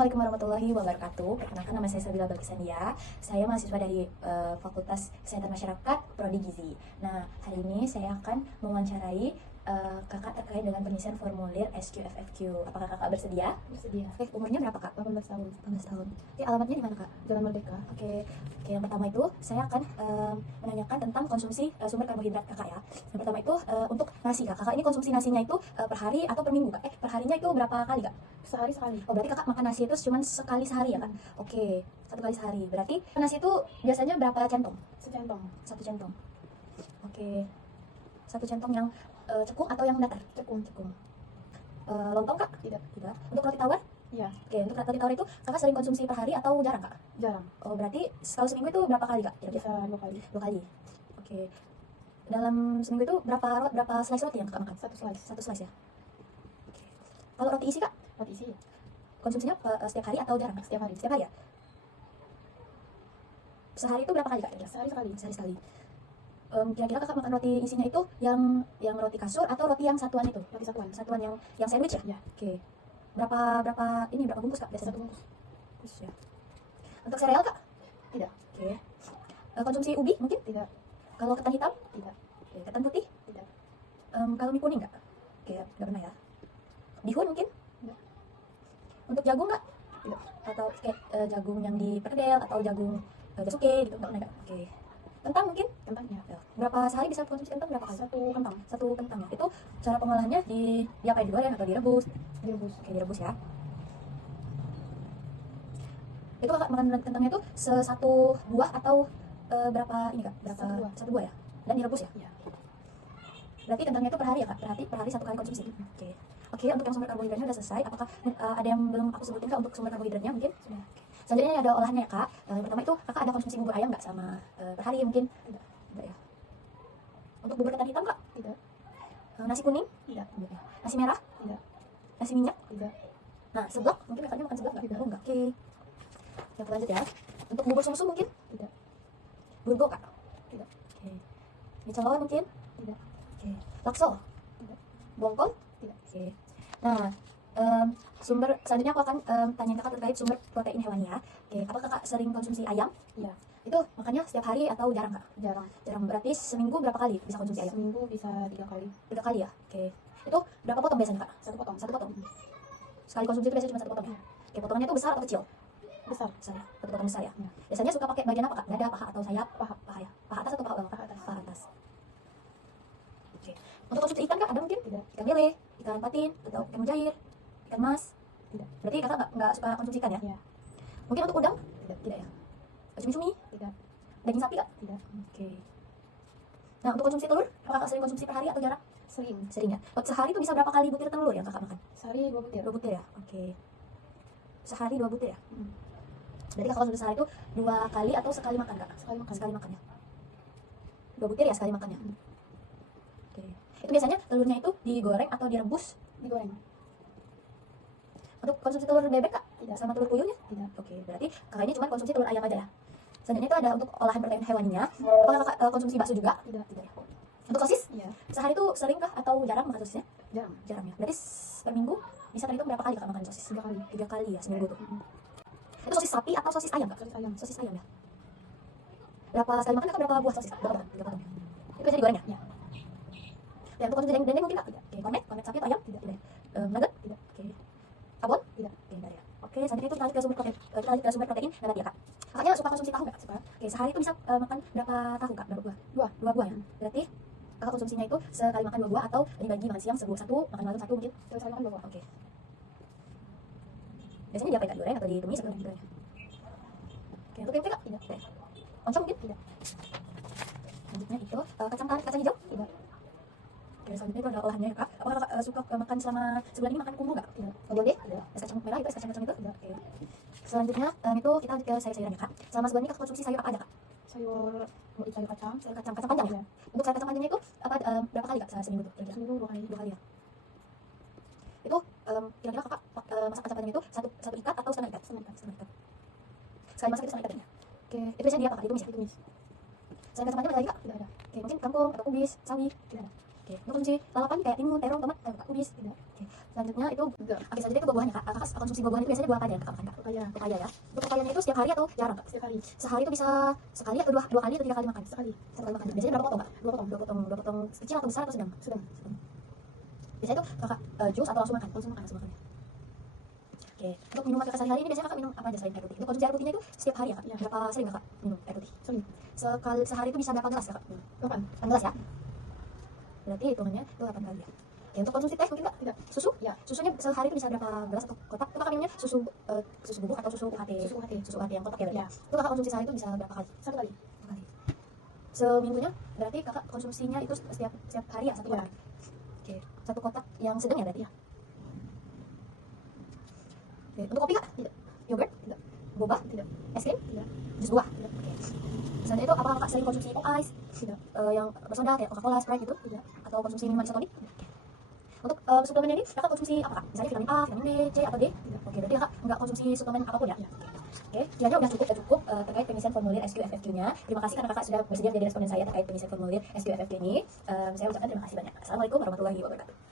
Assalamualaikum warahmatullahi wabarakatuh. Perkenalkan, nama saya Sabila Balkisania. Saya mahasiswa dari Fakultas Kesehatan Masyarakat Prodi Gizi. Nah, hari ini saya akan mewawancarai kakak terkait dengan pengisian formulir SQFFQ. Apakah kakak bersedia? Bersedia. Oke, umurnya berapa kak? 18 tahun. 18 tahun. Oke, alamatnya di mana kak? Jalan Merdeka. Oke, yang pertama itu saya akan menanyakan tentang konsumsi sumber karbohidrat kakak ya. Yang pertama itu untuk nasi kak. Kakak ini konsumsi nasinya itu per hari atau per minggu kak? Per harinya itu berapa kali kak? Sehari sekali. Oh, berarti kakak makan nasi itu cuma sekali sehari ya kak? Oke, 1 kali sehari. Berarti nasi itu biasanya berapa centong? Secentong. 1 centong. Oke, 1 centong yang cekung atau yang datar? Cekung. Lontong kak? Tidak. Tidak. Untuk roti tawar? Iya. Oke, untuk roti tawar itu kakak sering konsumsi per hari atau jarang kak? Jarang. Oh, berarti kalau seminggu itu berapa kali kak? Bisa 2 kali. 2 kali. Oke. Dalam seminggu itu berapa slice roti yang kakak makan? 1 slice. 1 slice ya. Oke. Kalau roti isi kak? Roti isi ya? Konsumsinya setiap hari atau jarang? Setiap hari. Setiap hari ya? Sehari itu berapa kali kak? Sehari sekali. Sehari sekali. Kira-kira kakak makan roti isinya itu yang roti kasur atau roti yang satuan itu? Roti satuan. Satuan yang sandwich ya? Iya. Oke. Berapa bungkus kak biasanya? 1 bungkus. Bungkus ya. Untuk sereal kak? Tidak. Oke. Konsumsi ubi mungkin? Tidak. Kalau ketan hitam? Tidak. Oke. Ketan putih? Tidak. Kalau mie kuning nggak? Oke, nggak pernah ya. Bihun mungkin? Tidak. Untuk jagung nggak? Tidak. Atau kayak jagung yang diperkedel atau jagung jasuke gitu, nggak pernah nggak? Oke. Kentang mungkin? Kentangnya. Ya. Berapa sehari bisa konsumsi kentang berapa kali? 1 kentang. 1 kentang ya. Itu cara pengolahannya diapain, digoreng atau direbus? Direbus. Oke, direbus ya. Itu kakak makan kentangnya itu satu buah atau berapa ini kak? Berapa? Satu buah ya. Dan direbus ya? Iya. Berarti kentangnya itu per hari ya kak? Berarti per hari 1 kali konsumsi. Oke. Oke, untuk yang sumber karbohidratnya udah selesai. Apakah ada yang belum aku sebutin kak untuk sumber karbohidratnya mungkin? Sudah. Selanjutnya ini ada olahannya ya kak. Yang pertama itu kakak ada konsumsi bubur ayam nggak sama per hari mungkin? Tidak. Tidak ya. Untuk bubur ketan hitam kak? Tidak. Nasi kuning? Tidak. Nasi merah? Tidak. Nasi minyak? Tidak. Nah, seblak? Mungkin kakaknya makan seblak nggak? Tidak. Oh, enggak. Oke. Yang lanjut ya. Untuk bubur sumsum mungkin? Tidak. Burgo kak? Tidak. Oke. Mie color mungkin? Tidak. Oke. Lakso? Tidak. Bongkol? Tidak. Oke. Nah, sumber selanjutnya aku akan tanyain kakak terkait sumber protein hewani ya. Oke. Apakah kakak sering konsumsi ayam? Iya. Itu makannya setiap hari atau jarang kak? Jarang. Jarang. Berarti seminggu berapa kali bisa konsumsi ayam? Seminggu bisa 3 kali. 3 kali ya? Oke. Itu berapa potong biasanya kak? 1 potong. 1 potong. Sekali konsumsi itu biasanya cuma 1 potong ya? Oke, potongannya itu besar atau kecil? Besar. Besar ya? 1 potong besar ya? Ya. Biasanya suka pakai bagian apa kak? Dada, paha atau sayap? Paha. Paha ya? Paha atas atau paha bawah? Paha atas. Paha atas. Oke. Untuk konsumsi ikan kak ada mungkin? Tidak. Ikan lele, ikan patin, atau ikan mujair, ikan mas? Tidak. Berarti kakak nggak suka konsumsi ikan ya? Iya. Mungkin untuk udang? Tidak. Tidak ya? Cumi-cumi? Tidak. Daging sapi kak? Tidak. Oke. Nah, untuk konsumsi telur, apakah kakak sering konsumsi per hari atau jarang? Sering. Sering ya? Sehari itu bisa berapa kali butir telur yang kakak makan? Sehari 2 butir. 2 butir ya? Oke. Sehari 2 butir ya? Hmm. Berarti kakak konsumsi sehari itu 2 kali atau sekali makan kak? Sekali makan. Sekali makan ya? 2 butir ya sekali makannya? Hmm. Oke. Itu biasanya telurnya itu digoreng atau direbus? Digoreng. Untuk konsumsi telur bebek kak? Tidak. Sama telur puyuhnya? Tidak. Oke, berarti kakak ini cuma konsumsi telur ayam aja ya? Selanjutnya itu ada untuk olahan protein hewaninya. Apakah kakak konsumsi bakso juga? Tidak. Tidak ya? Untuk sosis? Iya. Sehari itu sering kah atau jarang makan sosisnya? Jarang. Jarang ya? Berarti per minggu bisa terhitung berapa kali kakak makan sosis? 3 kali. 3 kali ya seminggu tuh. Hmm. Itu sosis sapi atau sosis ayam kak? Sosis ayam. Sosis ayam ya? Berapa sekali makan kakak berapa buah sosis? Berapa potong? 3 potong ya? Itu biasa digoreng ya? Iya. Ya, untuk konsumsi dendeng mungkin kak? Tidak. Oke, kornet sapi atau ayam? Tidak. Tidak. Nugget? Tidak. Oke. Abon? Tidak. Oke, enggak ya. Oke, selanjutnya itu kita lanjut ke sumber protein. Kita lanjut ke sumber protein nabati ya kak. Kakaknya suka konsumsi tahu nggak? Suka. Oke, sehari itu bisa makan berapa tahu kak? Berapa buah? 2. 2 buah ya. Berarti kakak konsumsinya itu sekali makan 2 buah atau dibagi makan siang satu, makan malam 1 mungkin? Sekali makan 2 buah. Oke. Biasanya diapain kak? Digoreng atau ditumis atau gimana? Oke, untuk tempe kak? Tidak. Oke. Oncom mungkin? Tidak. Selanjutnya itu kacang tanah, kacang hijau? Tidak. Oke, selanjutnya itu ada olahannya ya kak. Apakah kakak suka makan selama sebulan ini makan kumbu nggak? Tidak. Odole? Tidak. Es kacang merah itu, es kacang itu? Tidak. Oke. Selanjutnya itu kita lanjut ke sayur-sayuran ya kak. Selama sebulan ini kakak konsumsi sayur apa aja kak? Sayur kacang. Sayur kacang panjang ya? Iya. Untuk sayur kacang panjangnya itu apa berapa kali kak seminggu tuh? Kira-kira? Seminggu 2 kali. 2 kali ya? Itu kira-kira kakak masak kacang panjang itu satu ikat atau setengah ikat? Setengah ikat. Setengah ikat. Sekali masak itu setengah ikat ya? Oke, itu biasanya dia apa kak? Ditumis ya? Ditumis. Selain kacang panjang ada lagi kak? Tidak ada. Oke, mungkin kangkung atau kubis, sawi? Tidak ada. Oke, Oke, untuk konsumsi lalapan kayak timun, terong, tomat, kubis. Tidak. Oke, selanjutnya itu Enggak. oke, selanjutnya itu buah-buahnya kak. Kakak konsumsi buah-buahan itu biasanya buah apa aja yang kakak makan kak? Pepaya. Pepaya ya. Untuk pepayanya itu setiap hari atau jarang kak? Setiap hari. Sehari itu bisa sekali atau dua kali atau 3 kali makan? Sekali. Satu kali makan. Biasanya berapa potong kak? 2 potong. Dua potong kecil atau besar atau sedang? Sedang. Biasanya itu kakak jus atau langsung makan? Langsung makan. Langsung makan. Oke, untuk minuman kakak sehari-hari ini biasanya kakak minum apa aja selain air putih? Untuk konsumsi air putihnya itu setiap hari ya kak? Iya. Berapa sering kakak minum air putih? Sering. Sehari itu bisa berapa gelas kakak? 8. 8 gelas ya? Berarti hitungannya itu 8 kali ya. Oke, untuk konsumsi teh mungkin kak? Tidak. Susu? Ya. Susunya sehari itu bisa berapa gelas atau kotak? Itu kakak minumnya susu susu bubuk atau susu UHT? Susu UHT. Susu UHT yang kotak ya berarti? Ya. Itu kakak konsumsi sehari itu bisa berapa kali? 1 kali. 1 kali. Seminggunya berarti kakak konsumsinya itu setiap hari ya? Satu Ya. kotak? Oke, satu kotak yang sedang ya berarti? Ya. Oke, untuk kopi kak? Tidak. Yogurt? Tidak. Boba? Tidak. Es krim? Tidak. Jus buah? Tidak. Oke. Misalnya itu apakah kakak sering konsumsi pop ice? Tidak. Yang bersoda kayak Coca-Cola, Sprite gitu? Tidak. Atau konsumsi minuman isotonik? Untuk suplemen ini kakak konsumsi apa kak? Misalnya vitamin A, vitamin B, C atau D? Tidak. Oke, berarti kakak nggak konsumsi suplemen apapun ya? Ya. Oke, kiranya udah cukup terkait pengisian formulir SQFFQ-nya. Terima kasih karena kakak sudah bersedia menjadi responden saya terkait pengisian formulir SQFFQ ini. Saya ucapkan terima kasih banyak. Assalamualaikum warahmatullahi wabarakatuh.